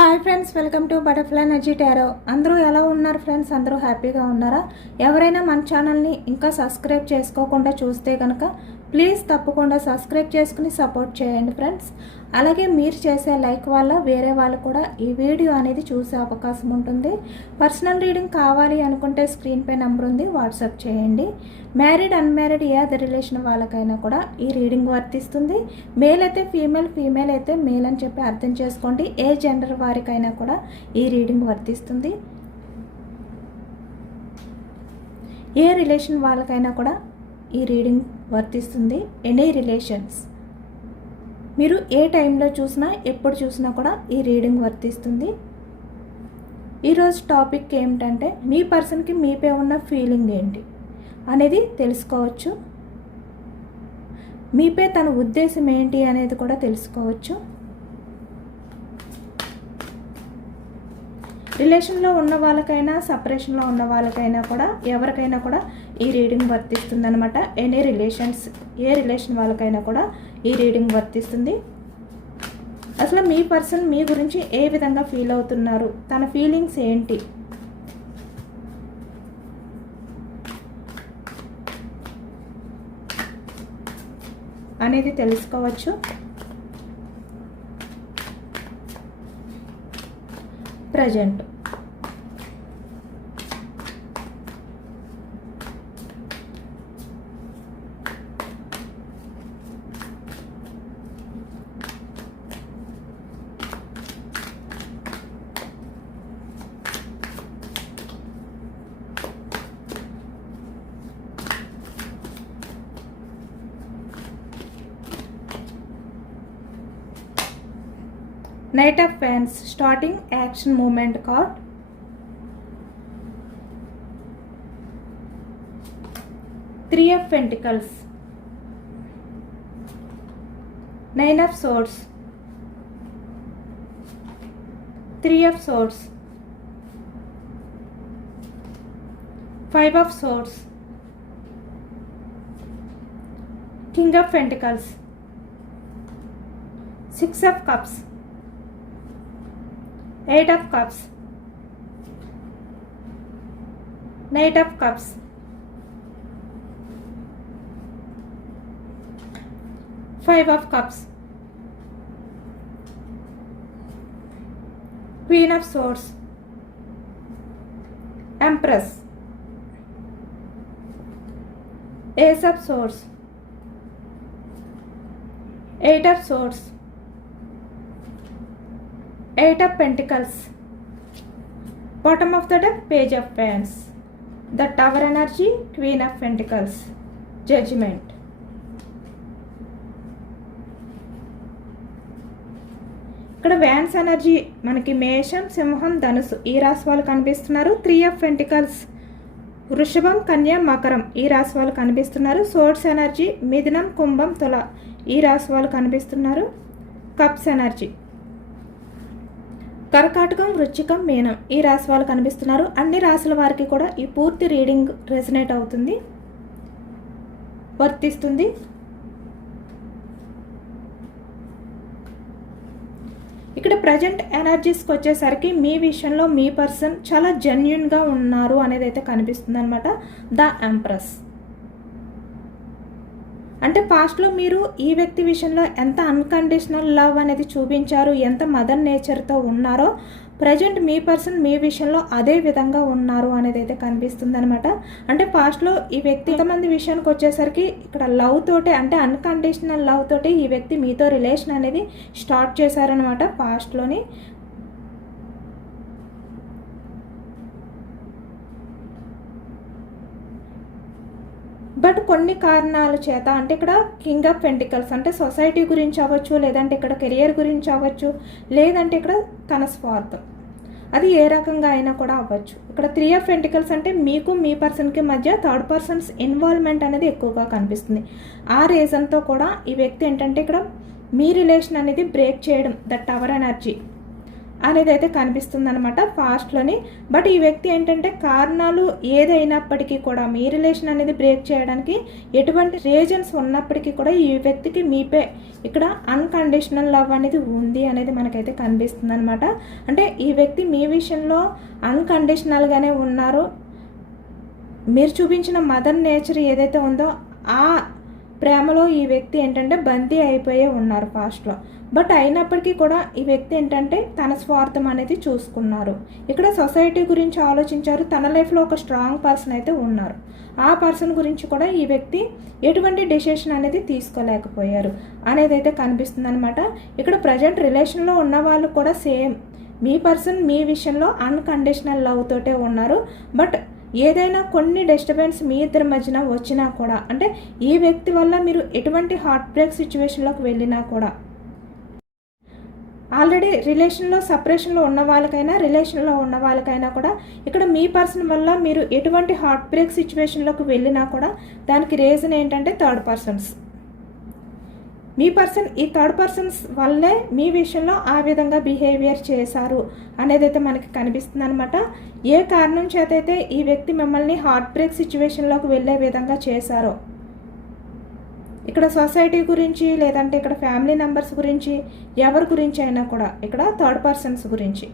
Hi friends, welcome to butterfly energy tarot. అందరూ ఎలా ఉన్నారు ఫ్రెండ్స్? అందరూ హ్యాపీగా ఉన్నారా? ఎవరైనా మన ఛానల్ని ఇంకా సబ్స్క్రైబ్ చేసుకోకుండా చూస్తే కనుక ప్లీజ్ తప్పకుండా సబ్స్క్రైబ్ చేసుకుని సపోర్ట్ చేయండి ఫ్రెండ్స్. అలాగే మీరు చేసే లైక్ వల్ల వేరే వాళ్ళు కూడా ఈ వీడియో అనేది చూసే అవకాశం ఉంటుంది. పర్సనల్ రీడింగ్ కావాలి అనుకుంటే స్క్రీన్పై నెంబర్ ఉంది, వాట్సాప్ చేయండి. మ్యారీడ్ అన్మ్యారీడ్ ఏ అదర్ రిలేషన్ వాళ్ళకైనా కూడా ఈ రీడింగ్ వర్తిస్తుంది. మేల్ అయితే ఫీమేల్, ఫీమేల్ అయితే మేల్ అని చెప్పి అర్థం చేసుకోండి. ఏ జెండర్ వారికైనా కూడా ఈ రీడింగ్ వర్తిస్తుంది. ఏ రిలేషన్ వాళ్ళకైనా కూడా ఈ రీడింగ్ వర్తిస్తుంది. ఎనీ రిలేషన్స్ మీరు ఏ టైంలో చూసినా ఎప్పుడు చూసినా కూడా ఈ రీడింగ్ వర్తిస్తుంది. ఈరోజు టాపిక్ ఏమిటంటే మీ పర్సన్కి మీపై ఉన్న ఫీలింగ్ ఏంటి అనేది తెలుసుకోవచ్చు. మీపై తన ఉద్దేశం ఏంటి అనేది కూడా తెలుసుకోవచ్చు. రిలేషన్లో ఉన్న వాళ్ళకైనా సపరేషన్లో ఉన్న వాళ్ళకైనా కూడా ఎవరికైనా కూడా ఈ రీడింగ్ వర్తిస్తుంది అనమాట. ఎనీ రిలేషన్స్, ఏ రిలేషన్ వాళ్ళకైనా కూడా ఈ రీడింగ్ వర్తిస్తుంది. అసలు మీ పర్సన్ మీ గురించి ఏ విధంగా ఫీల్ అవుతున్నారు, తన ఫీలింగ్స్ ఏంటి అనేది తెలుసుకోవచ్చు. Present Knight of Wands, starting action movement card. Three of Pentacles, Nine of Swords, Three of Swords, Five of Swords, King of Pentacles, Six of Cups, Eight of Cups, Knight of Cups, Five of Cups, Queen of Swords, Empress, Ace of Swords, Eight of Swords, Eight of Pentacles, bottom of the deck, Page of Wands, the Tower energy, Queen of Pentacles, Judgment. ఇక్కడ wands energy మనకి మేషం, సింహం, ధనుసు ఈ రాశి వాళ్ళు కనిపిస్తున్నారు. Three of pentacles వృషభం, కన్య, మకరం ఈ రాశి వాళ్ళు కనిపిస్తున్నారు. సోర్స్ ఎనర్జీ మిథునం, కుంభం, తుల ఈ రాశి వాళ్ళు కనిపిస్తున్నారు. కప్స్ ఎనర్జీ కర్కాటకం, వృశ్చికం, మీనం ఈ రాశి వాళ్ళు కనిపిస్తున్నారు. అన్ని రాశుల వారికి కూడా ఈ పూర్తి రీడింగ్ రెజనేట్ అవుతుంది, వర్తిస్తుంది. ఇక్కడ ప్రజెంట్ ఎనర్జీస్కి వచ్చేసరికి మీ విషయంలో మీ పర్సన్ చాలా జెన్యున్గా ఉన్నారు అనేది అయితే కనిపిస్తుంది అనమాట. ద ఎంప్రెస్ అంటే పాస్ట్లో మీరు ఈ వ్యక్తి విషయంలో ఎంత అన్కండిషనల్ లవ్ అనేది చూపించారు, ఎంత మదర్ నేచర్తో ఉన్నారో ప్రజెంట్ మీ పర్సన్ మీ విషయంలో అదే విధంగా ఉన్నారు అనేది అయితే కనిపిస్తుంది అనమాట. అంటే పాస్ట్లో ఈ వ్యక్తి ఎంతమంది విషయానికి వచ్చేసరికి ఇక్కడ లవ్ తోటే, అంటే అన్కండిషనల్ లవ్ తోటి ఈ వ్యక్తి మీతో రిలేషన్ అనేది స్టార్ట్ చేశారనమాట పాస్ట్లోని. బట్ కొన్ని కారణాల చేత, అంటే ఇక్కడ కింగ్ ఆఫ్ పెంటికల్స్ అంటే సొసైటీ గురించి అవ్వచ్చు, లేదంటే ఇక్కడ కెరియర్ గురించి అవ్వచ్చు, లేదంటే ఇక్కడ తన స్వార్థం, అది ఏ రకంగా అయినా కూడా అవ్వచ్చు. ఇక్కడ త్రీ ఆఫ్ పెంటికల్స్ అంటే మీకు మీ పర్సన్కి మధ్య థర్డ్ పర్సన్స్ ఇన్వాల్వ్మెంట్ అనేది ఎక్కువగా కనిపిస్తుంది. ఆ రీజన్తో కూడా ఈ వ్యక్తి ఏంటంటే ఇక్కడ మీ రిలేషన్ అనేది బ్రేక్ చేయడం, ద టవర్ ఎనర్జీ అనేది అయితే కనిపిస్తుంది అనమాట పాస్ట్లోని. బట్ ఈ వ్యక్తి ఏంటంటే కారణాలు ఏదైనప్పటికీ కూడా మీ రిలేషన్ అనేది బ్రేక్ చేయడానికి ఎటువంటి రీజన్స్ ఉన్నప్పటికీ కూడా ఈ వ్యక్తికి మీపై ఇక్కడ అన్కండిషనల్ లవ్ అనేది ఉంది అనేది మనకైతే కనిపిస్తుంది అనమాట. అంటే ఈ వ్యక్తి మీ విషయంలో అన్కండిషనల్గానే ఉన్నారు. మీరు చూపించిన మదర్ నేచర్ ఏదైతే ఉందో ఆ ప్రేమలో ఈ వ్యక్తి ఏంటంటే బందీ అయిపోయే ఉన్నారు పాస్ట్లో. బట్ అయినప్పటికీ కూడా ఈ వ్యక్తి ఏంటంటే తన స్వార్థం అనేది చూసుకున్నారు. ఇక్కడ సొసైటీ గురించి ఆలోచించారు. తన లైఫ్లో ఒక స్ట్రాంగ్ పర్సన్ అయితే ఉన్నారు. ఆ పర్సన్ గురించి కూడా ఈ వ్యక్తి ఎటువంటి డెసిషన్ అనేది తీసుకోలేకపోయారు అనేది అయితే కనిపిస్తుంది అనమాట. ఇక్కడ ప్రజెంట్ రిలేషన్లో ఉన్న వాళ్ళు కూడా సేమ్ మీ పర్సన్ మీ విషయంలో అన్కండిషనల్ లవ్ తోటే ఉన్నారు. బట్ ఏదైనా కొన్ని డిస్టర్బెన్స్ మీ ఇద్దరి మధ్యన వచ్చినా కూడా, అంటే ఈ వ్యక్తి వల్ల మీరు ఎటువంటి హార్ట్ బ్రేక్ సిచ్యువేషన్లోకి వెళ్ళినా కూడా, ఆల్రెడీ రిలేషన్లో సపరేషన్లో ఉన్న వాళ్ళకైనా రిలేషన్లో ఉన్న వాళ్ళకైనా కూడా ఇక్కడ మీ పర్సన్ వల్ల మీరు ఎటువంటి హార్ట్ బ్రేక్ సిచ్యువేషన్లోకి వెళ్ళినా కూడా దానికి రీజన్ ఏంటంటే థర్డ్ పర్సన్స్. మీ పర్సన్ ఈ థర్డ్ పర్సన్స్ వల్లే మీ విషయంలో ఆ విధంగా బిహేవియర్ చేశారు అనేది అయితే మనకి కనిపిస్తుంది అనమాట. ఏ కారణం చేత అయితే ఈ వ్యక్తి మిమ్మల్ని హార్ట్ బ్రేక్ సిచ్యువేషన్లోకి వెళ్ళే విధంగా చేశారో, ఇక్కడ సొసైటీ గురించి లేదంటే ఇక్కడ ఫ్యామిలీ మెంబర్స్ గురించి ఎవరి గురించి అయినా కూడా ఇక్కడ థర్డ్ పర్సన్స్ గురించి,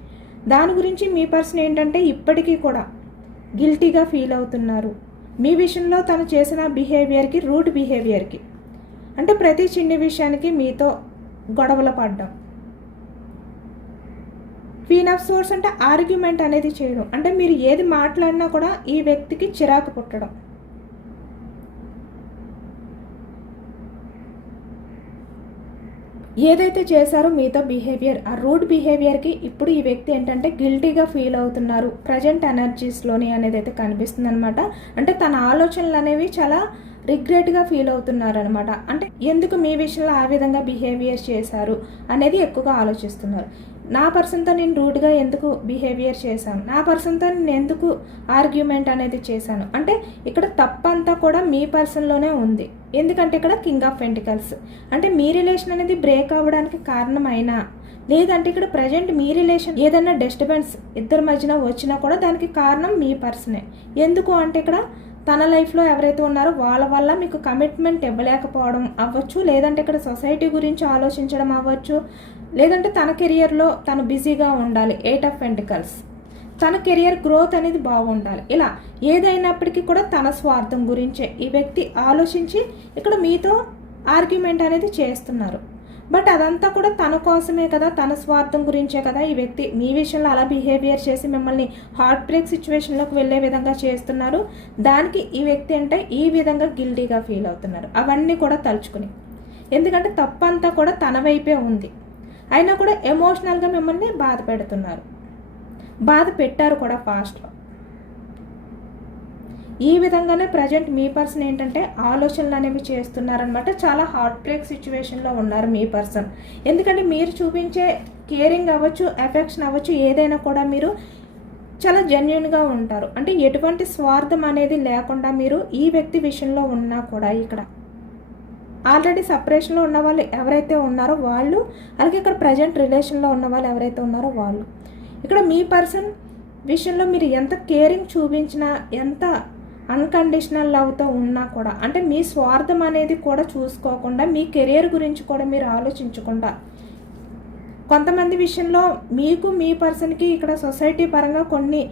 దాని గురించి మీ పర్సన్ ఏంటంటే ఇప్పటికీ కూడా గిల్టీగా ఫీల్ అవుతున్నారు. మీ విషయంలో తను చేసిన బిహేవియర్కి, రూట్ బిహేవియర్కి, అంటే ప్రతి చిన్న విషయానికి మీతో గొడవలు పడ్డం. క్వీన్ ఆఫ్ సోర్స్ అంటే ఆర్గ్యుమెంట్ అనేది చేయడం, అంటే మీరు ఏది మాట్లాడినా కూడా ఈ వ్యక్తికి చిరాకు పుట్టడం. ఏదైతే చేశారో మీతో బిహేవియర్, ఆ రూట్ బిహేవియర్కి ఇప్పుడు ఈ వ్యక్తి ఏంటంటే గిల్టీగా ఫీల్ అవుతున్నారు ప్రజెంట్ ఎనర్జీస్లోని అనేది అయితే కనిపిస్తుంది అనమాట. అంటే తన ఆలోచనలు అనేవి చాలా రిగ్రెట్గా ఫీల్ అవుతున్నారు అనమాట. అంటే ఎందుకు మీ విషయంలో ఆ విధంగా బిహేవియర్ చేశారు అనేది ఎక్కువగా ఆలోచిస్తున్నారు. నా పర్సన్తో నేను రూడ్గా ఎందుకు బిహేవియర్ చేశాను, నా పర్సన్తో నేను ఎందుకు ఆర్గ్యుమెంట్ అనేది చేశాను, అంటే ఇక్కడ తప్పంతా కూడా మీ పర్సన్లోనే ఉంది. ఎందుకంటే ఇక్కడ కింగ్ ఆఫ్ పెంటికల్స్, అంటే మీ రిలేషన్ అనేది బ్రేక్ అవ్వడానికి కారణమైనా, లేదంటే ఇక్కడ ప్రజెంట్ మీ రిలేషన్ ఏదైనా డిస్టర్బెన్స్ ఇద్దరి మధ్యన వచ్చినా కూడా దానికి కారణం మీ పర్సనే. ఎందుకు అంటే ఇక్కడ తన లైఫ్లో ఎవరైతే ఉన్నారో వాళ్ళ వల్ల మీకు కమిట్మెంట్ ఇవ్వలేకపోవడం అవ్వచ్చు, లేదంటే ఇక్కడ సొసైటీ గురించి ఆలోచించడం అవ్వచ్చు, లేదంటే తన కెరియర్లో తను బిజీగా ఉండాలి, 8 ఆఫ్ పెంటికల్స్, తన కెరియర్ గ్రోత్ అనేది బాగుండాలి. ఇలా ఏదైనప్పటికీ కూడా తన స్వార్థం గురించే ఈ వ్యక్తి ఆలోచించి ఇక్కడ మీతో ఆర్గ్యుమెంట్ అనేది చేస్తున్నారు. బట్ అదంతా కూడా తన కోసమే కదా, తన స్వార్థం గురించే కదా ఈ వ్యక్తి మీ విషయంలో అలా బిహేవియర్ చేసి మిమ్మల్ని హార్ట్ బ్రేక్ సిచ్యువేషన్లోకి వెళ్ళే విధంగా చేస్తున్నారు. దానికి ఈ వ్యక్తి అంటే ఈ విధంగా గిల్టీగా ఫీల్ అవుతున్నారు అవన్నీ కూడా తలుచుకుని. ఎందుకంటే తప్పంతా కూడా తన వైపే ఉంది, అయినా కూడా ఎమోషనల్గా మిమ్మల్ని బాధ పెడుతున్నారు, బాధ పెట్టారు కూడా పాస్ట్లో. ఈ విధంగానే ప్రజెంట్ మీ పర్సన్ ఏంటంటే ఆలోచనలు అనేవి చేస్తున్నారనమాట. చాలా హార్ట్ బ్రేక్ సిచ్యువేషన్లో ఉన్నారు మీ పర్సన్. ఎందుకంటే మీరు చూపించే కేరింగ్ అవ్వచ్చు, ఎఫెక్షన్ అవ్వచ్చు, ఏదైనా కూడా మీరు చాలా జెన్యున్గా ఉంటారు. అంటే ఎటువంటి స్వార్థం అనేది లేకుండా మీరు ఈ వ్యక్తి విషయంలో ఉన్నా కూడా ఇక్కడ ఆల్రెడీ సపరేషన్లో ఉన్న వాళ్ళు ఎవరైతే ఉన్నారో వాళ్ళు, అలాగే ఇక్కడ ప్రజెంట్ రిలేషన్లో ఉన్న వాళ్ళు ఎవరైతే ఉన్నారో వాళ్ళు, ఇక్కడ మీ పర్సన్ విషయంలో మీరు ఎంత కేరింగ్ చూపించినా, ఎంత అన్కండిషనల్ లవ్తో ఉన్నా కూడా, అంటే మీ స్వార్థం అనేది కూడా చూసుకోకుండా, మీ కెరియర్ గురించి కూడా మీరు ఆలోచించకుండా, కొంతమంది విషయంలో మీకు మీ పర్సన్కి ఇక్కడ సొసైటీ పరంగా కొన్ని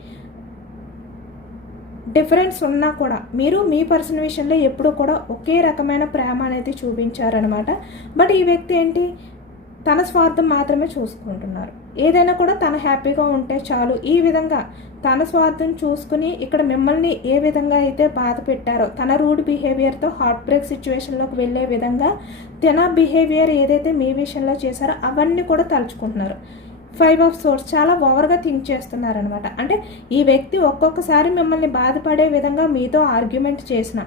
డిఫరెన్స్ ఉన్నా కూడా మీరు మీ పర్సన్ విషయంలో ఎప్పుడూ కూడా ఒకే రకమైన ప్రేమ అనేది చూపించారనమాట. బట్ ఈ వ్యక్తి ఏంటి, తన స్వార్థం మాత్రమే చూసుకుంటున్నారు. ఏదైనా కూడా తను హ్యాపీగా ఉంటే చాలు, ఈ విధంగా తన స్వార్థం చూసుకుని ఇక్కడ మిమ్మల్ని ఏ విధంగా అయితే బాధ పెట్టారో, తన రూడ్ బిహేవియర్తో హార్ట్ బ్రేక్ సిచ్యువేషన్లోకి వెళ్ళే విధంగా తన బిహేవియర్ ఏదైతే మీ విషయంలో చేశారో అవన్నీ కూడా తలుచుకుంటున్నారు. 5 ఆఫ్ సోర్స్ చాలా ఓవర్గా థింక్ చేస్తున్నారనమాట. అంటే ఈ వ్యక్తి ఒక్కొక్కసారి మిమ్మల్ని బాధపడే విధంగా మీతో ఆర్గ్యుమెంట్ చేసిన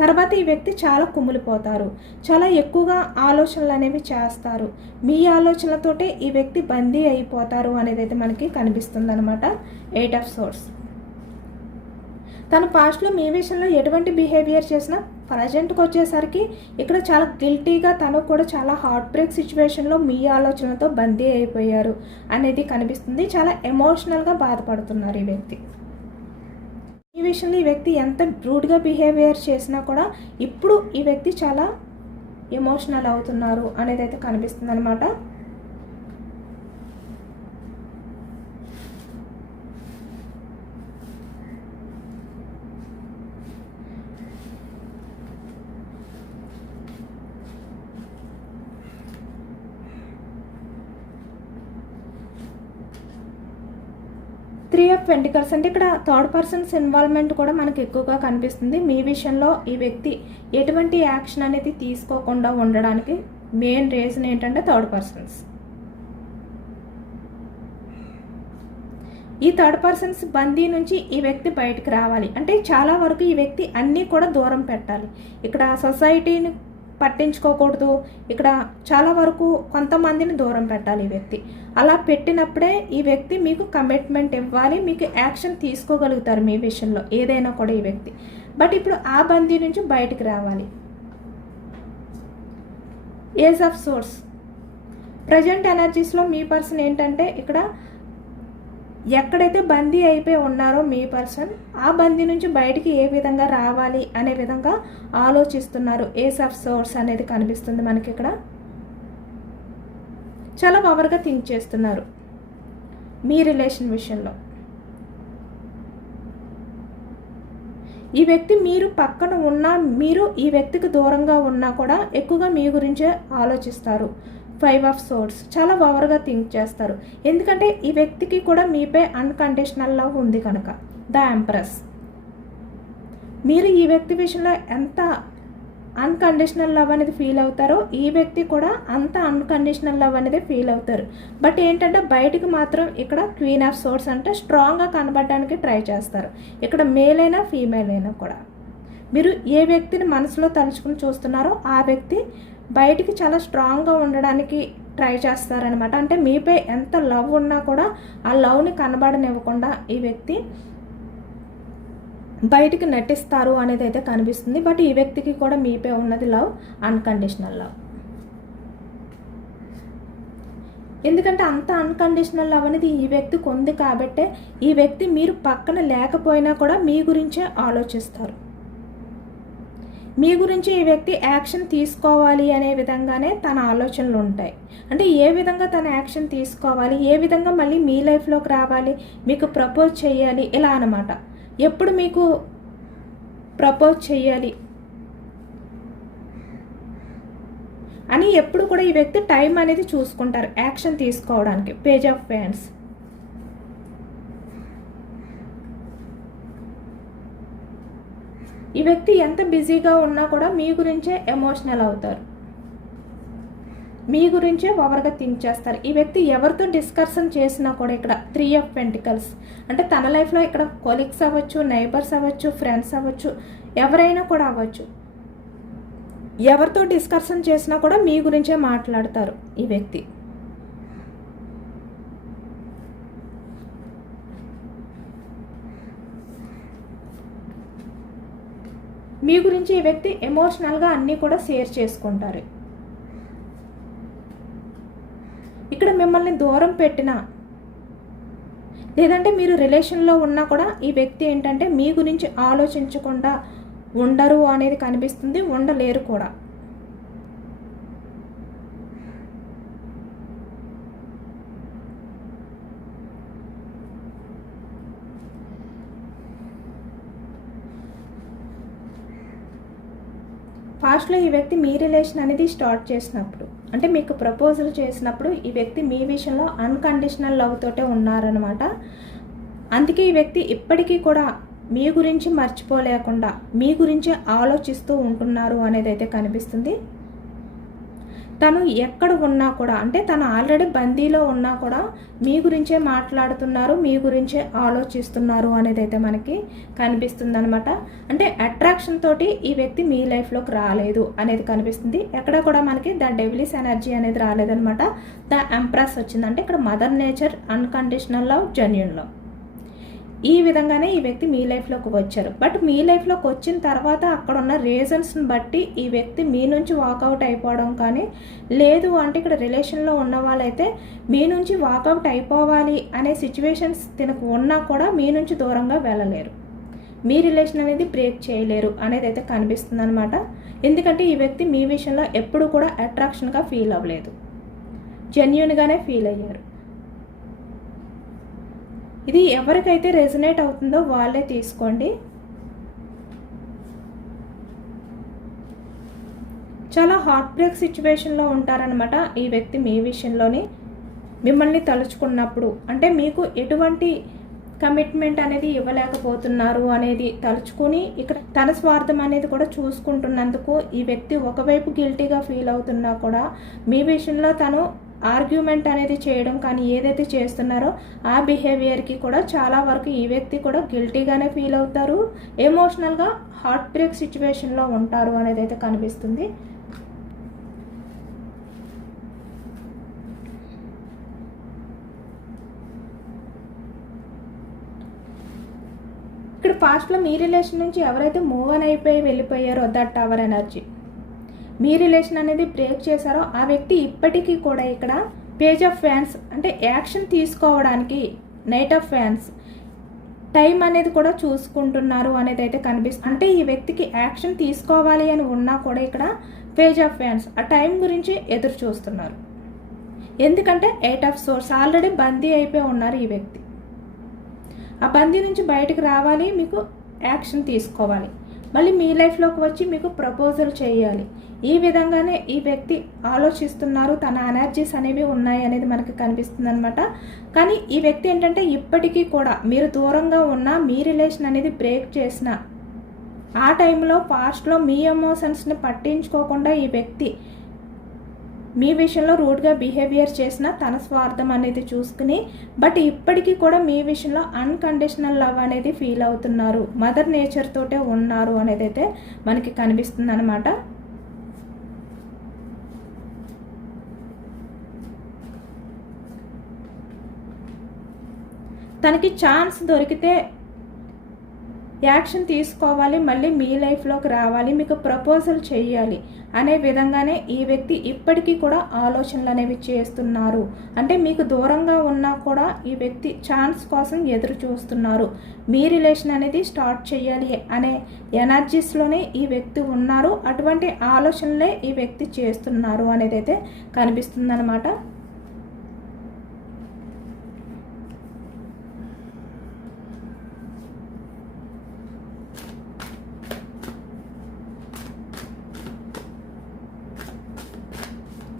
తర్వాత ఈ వ్యక్తి చాలా కుమిలిపోతారు, చాలా ఎక్కువగా ఆలోచనలు అనేవి చేస్తారు. మీ ఆలోచనలతోటే ఈ వ్యక్తి బందీ అయిపోతారు అనేది అయితే మనకి కనిపిస్తుంది అనమాట. 8 ఆఫ్ సోర్స్ తన పాస్ట్లో మీ విషయంలో ఎటువంటి బిహేవియర్ చేసినా ప్రజెంట్కి వచ్చేసరికి ఇక్కడ చాలా గిల్టీగా తను కూడా చాలా హార్ట్ బ్రేక్ సిచ్యువేషన్లో మీ ఆలోచనలతో బందీ అయిపోయారు అనేది కనిపిస్తుంది. చాలా ఎమోషనల్గా బాధపడుతున్నారు ఈ వ్యక్తి. ఈ విషయంలో ఈ వ్యక్తి ఎంత బ్రూడ్గా బిహేవియర్ చేసినా కూడా ఇప్పుడు ఈ వ్యక్తి చాలా ఎమోషనల్ అవుతున్నారు అనేది అయితే కనిపిస్తుంది అనమాట. త్రీ ఆఫ్ పెంటికల్స్ అంటే ఇక్కడ థర్డ్ పర్సన్స్ ఇన్వాల్వ్మెంట్ కూడా మనకి ఎక్కువగా కనిపిస్తుంది. మీ విషయంలో ఈ వ్యక్తి ఎటువంటి యాక్షన్ అనేది తీసుకోకుండా ఉండడానికి మెయిన్ రీజన్ ఏంటంటే థర్డ్ పర్సన్స్. ఈ థర్డ్ పర్సన్స్ బందీ నుంచి ఈ వ్యక్తి బయటకు రావాలి అంటే చాలా వరకు ఈ వ్యక్తి అన్నీ కూడా దూరం పెట్టాలి. ఇక్కడ సొసైటీని పట్టించుకోకూడదు. ఇక్కడ చాలా వరకు కొంతమందిని దూరం పెట్టాలి ఈ వ్యక్తి. అలా పెట్టినప్పుడే ఈ వ్యక్తి మీకు కమిట్మెంట్ ఇవ్వాలి, మీకు యాక్షన్ తీసుకోగలుగుతారు మీ విషయంలో ఏదైనా కూడా ఈ వ్యక్తి. బట్ ఇప్పుడు ఆ బందీ నుంచి బయటికి రావాలి. ఏజ్ ఆఫ్ సోర్స్ ప్రజెంట్ ఎనర్జీస్లో మీ పర్సన్ ఏంటంటే ఇక్కడ ఎక్కడైతే బందీ అయిపోయి ఉన్నారో మీ పర్సన్ ఆ బందీ నుంచి బయటికి ఏ విధంగా రావాలి అనే విధంగా ఆలోచిస్తున్నారు. ఏస్ ఆఫ్ సోర్స్ అనేది కనిపిస్తుంది మనకి ఇక్కడ. చాలా పవర్గా థింక్ చేస్తున్నారు మీ రిలేషన్ విషయంలో. ఈ వ్యక్తి మీరు పక్కన ఉన్నా, మీరు ఈ వ్యక్తికి దూరంగా ఉన్నా కూడా ఎక్కువగా మీ గురించే ఆలోచిస్తారు. 5 ఆఫ్ సోర్స్ చాలా పవర్గా థింక్ చేస్తారు. ఎందుకంటే ఈ వ్యక్తికి కూడా మీపై అన్కండిషనల్ లవ్ ఉంది కనుక. ద ఎంప్రెస్ మీరు ఈ వ్యక్తి విషయంలో ఎంత అన్కండిషనల్ లవ్ అనేది ఫీల్ అవుతారో ఈ వ్యక్తి కూడా అంత అన్కండిషనల్ లవ్ అనేది ఫీల్ అవుతారు. బట్ ఏంటంటే బయటికి మాత్రం ఇక్కడ క్వీన్ ఆఫ్ సోర్స్ అంటే స్ట్రాంగ్గా కనబడడానికి ట్రై చేస్తారు. ఇక్కడ మేల్ అయినా ఫీమేల్ అయినా కూడా మీరు ఏ వ్యక్తిని మనసులో తలుచుకుని చూస్తున్నారో ఆ వ్యక్తి బయటికి చాలా స్ట్రాంగ్గా ఉండడానికి ట్రై చేస్తారనమాట. అంటే మీపై ఎంత లవ్ ఉన్నా కూడా ఆ లవ్ని కనబడనివ్వకుండా ఈ వ్యక్తి బయటికి నటిస్తారు అనేది అయితే కనిపిస్తుంది. బట్ ఈ వ్యక్తికి కూడా మీపై ఉన్నది లవ్, అన్కండిషనల్ లవ్. ఎందుకంటే అంత అన్కండిషనల్ లవ్ అనేది ఈ వ్యక్తికి ఉంది కాబట్టే ఈ వ్యక్తి మీరు పక్కన లేకపోయినా కూడా మీ గురించే ఆలోచిస్తారు. మీ గురించి ఈ వ్యక్తి యాక్షన్ తీసుకోవాలి అనే విధంగానే తన ఆలోచనలు ఉంటాయి. అంటే ఏ విధంగా తన యాక్షన్ తీసుకోవాలి, ఏ విధంగా మళ్ళీ మీ లైఫ్లోకి రావాలి, మీకు ప్రపోజ్ చేయాలి, ఇలా అన్నమాట. ఎప్పుడు మీకు ప్రపోజ్ చేయాలి అని ఎప్పుడు కూడా ఈ వ్యక్తి టైం అనేది చూసుకుంటారు యాక్షన్ తీసుకోవడానికి. పేజ్ ఆఫ్ ఫ్యాన్స్ ఈ వ్యక్తి ఎంత బిజీగా ఉన్నా కూడా మీ గురించే ఎమోషనల్ అవుతారు, మీ గురించే ఓవర్గా థింక్ చేస్తారు. ఈ వ్యక్తి ఎవరితో డిస్కషన్ చేసినా కూడా ఇక్కడ 3 ఆఫ్ పెంటికల్స్ అంటే తన లైఫ్లో ఇక్కడ కొలీగ్స్ అవ్వచ్చు, నైబర్స్ అవ్వచ్చు, ఫ్రెండ్స్ అవ్వచ్చు, ఎవరైనా కూడా అవ్వచ్చు. ఎవరితో డిస్కషన్ చేసినా కూడా మీ గురించే మాట్లాడతారు ఈ వ్యక్తి. మీ గురించి ఈ వ్యక్తి ఎమోషనల్గా అన్నీ కూడా షేర్ చేసుకుంటారు. ఇక్కడ మిమ్మల్ని దూరం పెట్టినా లేదంటే మీరు రిలేషన్లో ఉన్నా కూడా ఈ వ్యక్తి ఏంటంటే మీ గురించి ఆలోచించకుండా ఉండరు అనేది కనిపిస్తుంది, ఉండలేరు కూడా. ఫాస్ట్లో ఈ వ్యక్తి మీ రిలేషన్ అనేది స్టార్ట్ చేసినప్పుడు అంటే మీకు ప్రపోజల్ చేసినప్పుడు ఈ వ్యక్తి మీ విషయంలో అన్కండిషనల్ లవ్ తోటే ఉన్నారనమాట. అందుకే ఈ వ్యక్తి ఇప్పటికీ కూడా మీ గురించి మర్చిపోలేకుండా మీ గురించి ఆలోచిస్తూ ఉంటున్నారు అనేది అయితే కనిపిస్తుంది. తను ఎక్కడ ఉన్నా కూడా అంటే తను ఆల్రెడీ బందీలో ఉన్నా కూడా మీ గురించే మాట్లాడుతున్నారు, మీ గురించే ఆలోచిస్తున్నారు అనేది అయితే మనకి కనిపిస్తుంది అనమాట. అంటే అట్రాక్షన్ తోటి ఈ వ్యక్తి మీ లైఫ్లోకి రాలేదు అనేది కనిపిస్తుంది. ఎక్కడ కూడా మనకి ద డెవిలిస్ ఎనర్జీ అనేది రాలేదనమాట. ద ఎంప్రెస్ వచ్చిందంటే ఇక్కడ mother nature, unconditional love, genuine love. ఈ విధంగానే ఈ వ్యక్తి మీ లైఫ్లోకి వచ్చారు. బట్ మీ లైఫ్లోకి వచ్చిన తర్వాత అక్కడ ఉన్న రీజన్స్ని బట్టి ఈ వ్యక్తి మీ నుంచి వాకౌట్ అయిపోవడం కానీ, లేదు అంటే ఇక్కడ రిలేషన్లో ఉన్న వాళ్ళైతే మీ నుంచి వాకౌట్ అయిపోవాలి అనే సిచ్యువేషన్స్ తినకు ఉన్నా కూడా మీ నుంచి దూరంగా వెళ్ళలేరు, మీ రిలేషన్ అనేది బ్రేక్ చేయలేరు అనేది అయితే కనిపిస్తుంది అనమాట. ఎందుకంటే ఈ వ్యక్తి మీ విషయంలో ఎప్పుడు కూడా అట్రాక్షన్గా ఫీల్ అవ్వలేదు, జెన్యూన్గానే ఫీల్ అయ్యారు. ఇది ఎవరికైతే రెజనేట్ అవుతుందో వాళ్ళే తీసుకోండి. చాలా హార్ట్ బ్రేక్ సిచ్యువేషన్లో ఉంటారనమాట ఈ వ్యక్తి మీ విషయంలోని. మిమ్మల్ని తలుచుకున్నప్పుడు అంటే మీకు ఎటువంటి కమిట్మెంట్ అనేది ఇవ్వలేకపోతున్నారు అనేది తలుచుకుని ఇక్కడ తన స్వార్థం అనేది కూడా చూసుకుంటున్నందుకు ఈ వ్యక్తి ఒకవైపు గిల్టీగా ఫీల్ అవుతున్నా కూడా మీ విషయంలో తను ఆర్గ్యుమెంట్ అనేది చేయడం కానీ ఏదైతే చేస్తున్నారో ఆ బిహేవియర్కి కూడా చాలా వరకు ఈ వ్యక్తి కూడా గిల్టీగానే ఫీల్ అవుతారు, ఎమోషనల్గా హార్ట్ బ్రేక్ సిచ్యువేషన్లో ఉంటారు అనేది అయితే కనిపిస్తుంది. ఇక్కడ పాస్ట్లో మీ రిలేషన్ నుంచి ఎవరైతే మూవ్ ఆన్ అయిపోయి వెళ్ళిపోయారో దట్ టవర్ ఎనర్జీ, మీ రిలేషన్ అనేది బ్రేక్ చేశారో ఆ వ్యక్తి ఇప్పటికీ కూడా ఇక్కడ పేజ్ ఆఫ్ ఫ్యాన్స్ అంటే యాక్షన్ తీసుకోవడానికి నైట్ ఆఫ్ ఫ్యాన్స్ టైం అనేది కూడా చూసుకుంటున్నారు అనేది అయితే కనిపిస్తుంది. అంటే ఈ వ్యక్తికి యాక్షన్ తీసుకోవాలి అని ఉన్నా కూడా ఇక్కడ పేజ్ ఆఫ్ ఫ్యాన్స్ ఆ టైం గురించి ఎదురు చూస్తున్నారు. ఎందుకంటే 8 ఆఫ్ సోర్స్ ఆల్రెడీ బందీ అయిపోయి ఉన్నారు ఈ వ్యక్తి. ఆ బందీ నుంచి బయటకు రావాలి, మీకు యాక్షన్ తీసుకోవాలి, మళ్ళీ మీ లైఫ్లోకి వచ్చి మీకు ప్రపోజల్ చేయాలి. ఈ విధంగానే ఈ వ్యక్తి ఆలోచిస్తున్నారు, తన ఎనర్జీస్ అనేవి ఉన్నాయి అనేది మనకి కనిపిస్తుంది అనమాట. కానీ ఈ వ్యక్తి ఏంటంటే ఇప్పటికీ కూడా మీరు దూరంగా ఉన్నా, మీ రిలేషన్ అనేది బ్రేక్ చేసిన ఆ టైంలో పాస్ట్లో మీ ఎమోషన్స్ని పట్టించుకోకుండా ఈ వ్యక్తి మీ విషయంలో రూడ్గా బిహేవియర్ చేసిన తన స్వార్థం అనేది చూసుకుని బట్ ఇప్పటికీ కూడా మీ విషయంలో అన్కండిషనల్ లవ్ అనేది ఫీల్ అవుతున్నారు, మదర్ నేచర్ తోటే ఉన్నారు అనేది అయితే మనకి కనిపిస్తుంది అనమాట. తనకి ఛాన్స్ దొరికితే యాక్షన్ తీసుకోవాలి, మళ్ళీ మీ లైఫ్లోకి రావాలి, మీకు ప్రపోజల్ చేయాలి అనే విధంగానే ఈ వ్యక్తి ఇప్పటికీ కూడా ఆలోచనలు అనేవి చేస్తున్నారు. అంటే మీకు దూరంగా ఉన్నా కూడా ఈ వ్యక్తి ఛాన్స్ కోసం ఎదురు చూస్తున్నారు, మీ రిలేషన్ అనేది స్టార్ట్ చేయాలి అనే ఎనర్జీస్లోనే ఈ వ్యక్తి ఉన్నారు. అటువంటి ఆలోచనలే ఈ వ్యక్తి చేస్తున్నారు అనేది అయితే కనిపిస్తుంది అనమాట.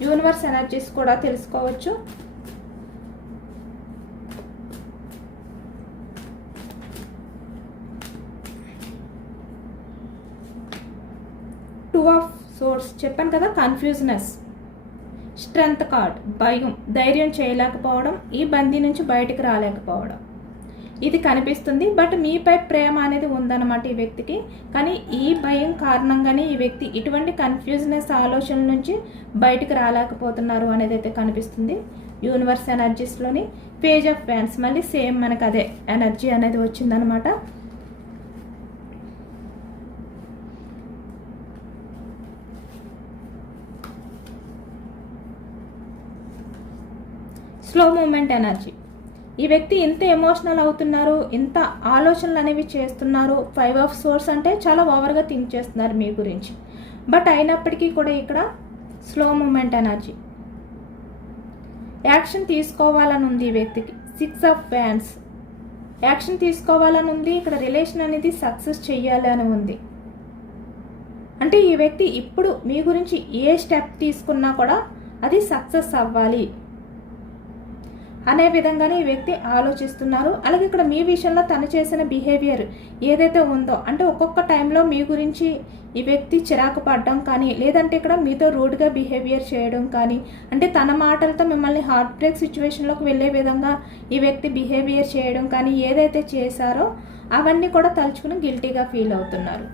యూనివర్స్ ఎనర్జీస్ కూడా తెలుసుకోవచ్చు. టూ ఆఫ్ సోర్స్ చెప్పాను కదా, కన్ఫ్యూజ్నెస్, స్ట్రెంగ్త్ కార్డ్, భయం, ధైర్యం చేయలేకపోవడం, ఈ బందీ నుంచి బయటికి రాలేకపోవడం ఇది కనిపిస్తుంది. బట్ మీపై ప్రేమ అనేది ఉందన్నమాట ఈ వ్యక్తికి. కానీ ఈ భయం కారణంగానే ఈ వ్యక్తి ఇటువంటి కన్ఫ్యూజ్నెస్ ఆలోచనల నుంచి బయటికి రాలేకపోతున్నారు అనేది అయితే కనిపిస్తుంది. యూనివర్స్ ఎనర్జీస్లోని పేజ్ ఆఫ్ వ్యాన్స్ మళ్ళీ సేమ్ మనకు అదే ఎనర్జీ అనేది వచ్చిందనమాట. స్లో మూమెంట్ ఎనర్జీ, ఈ వ్యక్తి ఇంత ఎమోషనల్ అవుతున్నారు, ఇంత ఆలోచనలు అనేవి చేస్తున్నారు. 5 ఆఫ్ సోర్స్ అంటే చాలా ఓవర్గా థింక్ చేస్తున్నారు మీ గురించి. బట్ అయినప్పటికీ కూడా ఇక్కడ స్లో మూమెంట్ ఎనర్జీ, యాక్షన్ తీసుకోవాలని ఉంది ఈ వ్యక్తికి. 6 ఆఫ్ వ్యాన్స్, యాక్షన్ తీసుకోవాలని ఉంది, ఇక్కడ రిలేషన్ అనేది సక్సెస్ చెయ్యాలి అని ఉంది. అంటే ఈ వ్యక్తి ఇప్పుడు మీ గురించి ఏ స్టెప్ తీసుకున్నా కూడా అది సక్సెస్ అవ్వాలి అనే విధంగానే ఈ వ్యక్తి ఆలోచిస్తున్నారు. అలాగే ఇక్కడ మీ విషయంలో తను చేసిన బిహేవియర్ ఏదైతే ఉందో, అంటే ఒక్కొక్క టైంలో మీ గురించి ఈ వ్యక్తి చిరాకు పడడం కానీ, లేదంటే ఇక్కడ మీతో రూడ్గా బిహేవియర్ చేయడం కానీ, అంటే తన మాటలతో మిమ్మల్ని హార్ట్ బ్రేక్ సిచ్యువేషన్లోకి వెళ్ళే విధంగా ఈ వ్యక్తి బిహేవియర్ చేయడం కానీ ఏదైతే చేశారో అవన్నీ కూడా తలుచుకుని గిల్టీగా ఫీల్ అవుతున్నారు.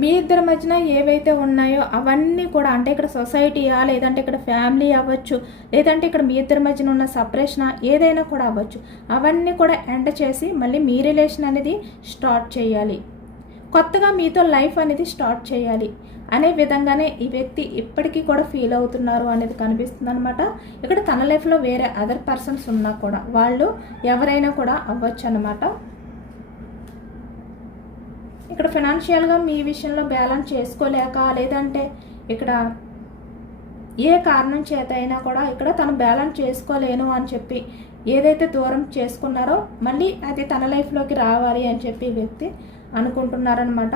మీ ఇద్దరి మధ్యన ఏవైతే ఉన్నాయో అవన్నీ కూడా, అంటే ఇక్కడ సొసైటీయా, లేదంటే ఇక్కడ ఫ్యామిలీ అవ్వచ్చు, లేదంటే ఇక్కడ మీ ఇద్దరి మధ్యన ఉన్న సపరేషనా, ఏదైనా కూడా అవ్వచ్చు, అవన్నీ కూడా ఎండ్ చేసి మళ్ళీ మీ రిలేషన్ అనేది స్టార్ట్ చేయాలి, కొత్తగా మీతో లైఫ్ అనేది స్టార్ట్ చేయాలి అనే విధంగానే ఈ వ్యక్తి ఇప్పటికీ కూడా ఫీల్ అవుతున్నారు అనేది కనిపిస్తుంది అనమాట. ఇక్కడ తన లైఫ్లో వేరే అదర్ పర్సన్స్ ఉన్నా కూడా వాళ్ళు ఎవరైనా కూడా అవ్వచ్చు అనమాట. ఇక్కడ ఫైనాన్షియల్గా మీ విషయంలో బ్యాలెన్స్ చేసుకోలేక, లేదంటే ఇక్కడ ఏ కారణం చేత అయినా కూడా ఇక్కడ తను బ్యాలెన్స్ చేసుకోలేను అని చెప్పి ఏదైతే దూరం చేసుకున్నారో మళ్ళీ అది తన లైఫ్లోకి రావాలి అని చెప్పి ఈ వ్యక్తి అనుకుంటున్నారనమాట.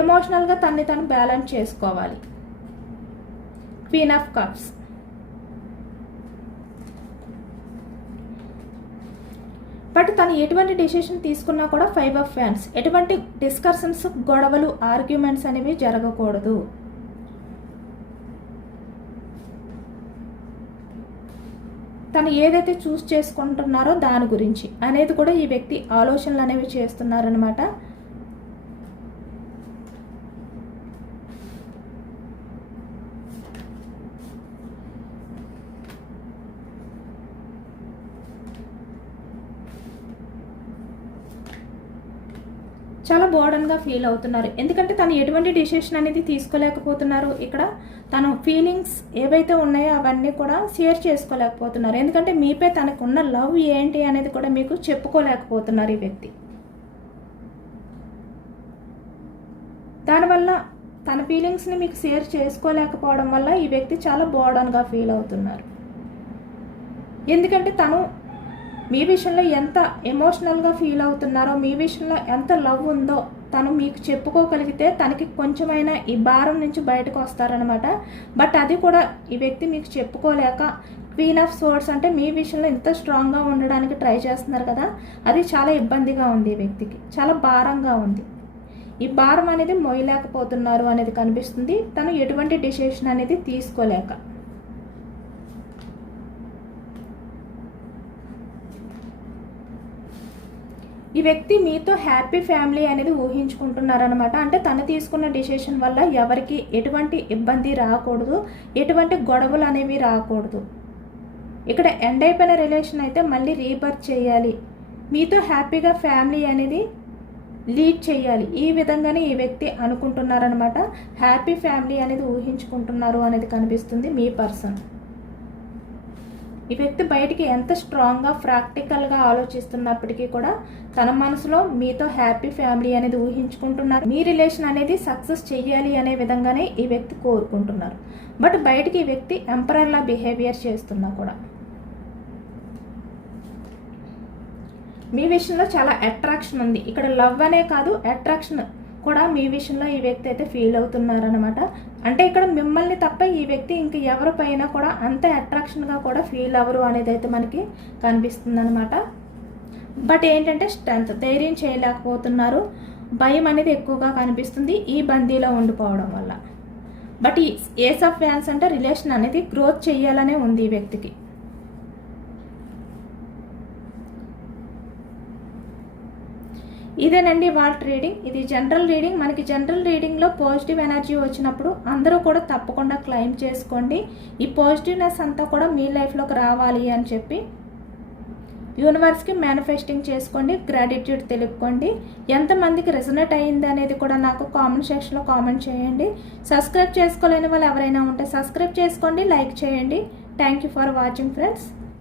ఎమోషనల్గా తన్ని తను బ్యాలెన్స్ చేసుకోవాలి. Queen of cups. బట్ తను ఎటువంటి డెసిషన్ తీసుకున్నా కూడా 5 ఆఫ్ ఫ్యాన్స్, ఎటువంటి డిస్కషన్స్, గొడవలు, ఆర్గ్యుమెంట్స్ అనేవి జరగకూడదు. తను ఏదైతే చూస్ చేసుకుంటున్నారో దాని గురించి అనేది కూడా ఈ వ్యక్తి ఆలోచనలు అనేవి చేస్తున్నారనమాట. చాలా బోర్డన్గా ఫీల్ అవుతున్నారు, ఎందుకంటే తను ఎటువంటి డిసిషన్ అనేది తీసుకోలేకపోతున్నారు. ఇక్కడ తను ఫీలింగ్స్ ఏవైతే ఉన్నాయో అవన్నీ కూడా షేర్ చేసుకోలేకపోతున్నారు, ఎందుకంటే మీపై తనకున్న లవ్ ఏంటి అనేది కూడా మీకు చెప్పుకోలేకపోతున్నారు ఈ వ్యక్తి. దానివల్ల తన ఫీలింగ్స్ని మీకు షేర్ చేసుకోలేకపోవడం వల్ల ఈ వ్యక్తి చాలా బోర్డన్గా ఫీల్ అవుతున్నారు, ఎందుకంటే తను మీ విషయంలో ఎంత ఎమోషనల్గా ఫీల్ అవుతున్నారో, మీ విషయంలో ఎంత లవ్ ఉందో తను మీకు చెప్పుకోగలిగితే తనకి కొంచెమైనా ఈ భారం నుంచి బయటకు వస్తారనమాట. బట్ అది కూడా ఈ వ్యక్తి మీకు చెప్పుకోలేక, క్వీన్ ఆఫ్ సోర్డ్స్ అంటే మీ విషయంలో ఇంత స్ట్రాంగ్గా ఉండడానికి ట్రై చేస్తున్నారు కదా, అది చాలా ఇబ్బందిగా ఉంది ఈ వ్యక్తికి, చాలా భారంగా ఉంది. ఈ భారం అనేది మోయలేకపోతున్నారు అనేది కనిపిస్తుంది, తను ఎటువంటి డిసిషన్ అనేది తీసుకోలేక. ఈ వ్యక్తి మీతో హ్యాపీ ఫ్యామిలీ అనేది ఊహించుకుంటున్నారనమాట. అంటే తను తీసుకున్న డిసిషన్ వల్ల ఎవరికి ఎటువంటి ఇబ్బంది రాకూడదు, ఎటువంటి గొడవలు అనేవి రాకూడదు. ఇక్కడ ఎండ్ అయిపోయిన రిలేషన్ అయితే మళ్ళీ రీబర్త్ చేయాలి, మీతో హ్యాపీగా ఫ్యామిలీ అనేది లీడ్ చేయాలి, ఈ విధంగానే ఈ వ్యక్తి అనుకుంటున్నారనమాట. హ్యాపీ ఫ్యామిలీ అనేది ఊహించుకుంటున్నారు అనేది కనిపిస్తుంది మీ పర్సన్. ఈ వ్యక్తి బయటికి ఎంత స్ట్రాంగ్గా ప్రాక్టికల్గా ఆలోచిస్తున్నప్పటికీ కూడా తన మనసులో మీతో హ్యాపీ ఫ్యామిలీ అనేది ఊహించుకుంటున్నారు, మీ రిలేషన్ అనేది సక్సెస్ చెయ్యాలి అనే విధంగానే ఈ వ్యక్తి కోరుకుంటున్నారు. బట్ బయటికి ఈ వ్యక్తి ఎంపరర్లా బిహేవియర్ చేస్తున్నా కూడా మీ విషయంలో చాలా అట్రాక్షన్ ఉంది. ఇక్కడ లవ్ అనే కాదు, అట్రాక్షన్ కూడా మీ విషయంలో ఈ వ్యక్తి అయితే ఫీల్ అవుతున్నారనమాట. అంటే ఇక్కడ మిమ్మల్ని తప్ప ఈ వ్యక్తి ఇంక ఎవరిపైన కూడా అంత అట్రాక్షన్గా కూడా ఫీల్ అవ్వరు అనేది అయితే మనకి కనిపిస్తుంది అనమాట. బట్ ఏంటంటే స్ట్రెంత్, ధైర్యం చేయలేకపోతున్నారు, భయం అనేది ఎక్కువగా కనిపిస్తుంది ఈ బందీలో ఉండిపోవడం వల్ల. బట్ ఈ ఏస్ ఆఫ్ ఫ్యాన్స్ అంటే రిలేషన్ అనేది గ్రోత్ చేయాలనే ఉంది ఈ వ్యక్తికి. ఇదేనండి వాళ్ళ రీడింగ్. ఇది జనరల్ రీడింగ్. మనకి జనరల్ రీడింగ్లో పాజిటివ్ ఎనర్జీ వచ్చినప్పుడు అందరూ కూడా తప్పకుండా క్లెయిమ్ చేసుకోండి. ఈ పాజిటివ్నెస్ అంతా కూడా మీ లైఫ్లోకి రావాలి అని చెప్పి యూనివర్స్కి మేనిఫెస్టింగ్ చేసుకోండి, గ్రాటిట్యూడ్ తెలుపుకోండి. ఎంతమందికి రెజొనేట్ అయ్యింది అనేది కూడా నాకు కామెంట్ సెక్షన్లో కామెంట్ చేయండి. సబ్స్క్రైబ్ చేసుకోలేని వాళ్ళు ఎవరైనా ఉంటే సబ్స్క్రైబ్ చేసుకోండి, లైక్ చేయండి. Thank you for watching friends.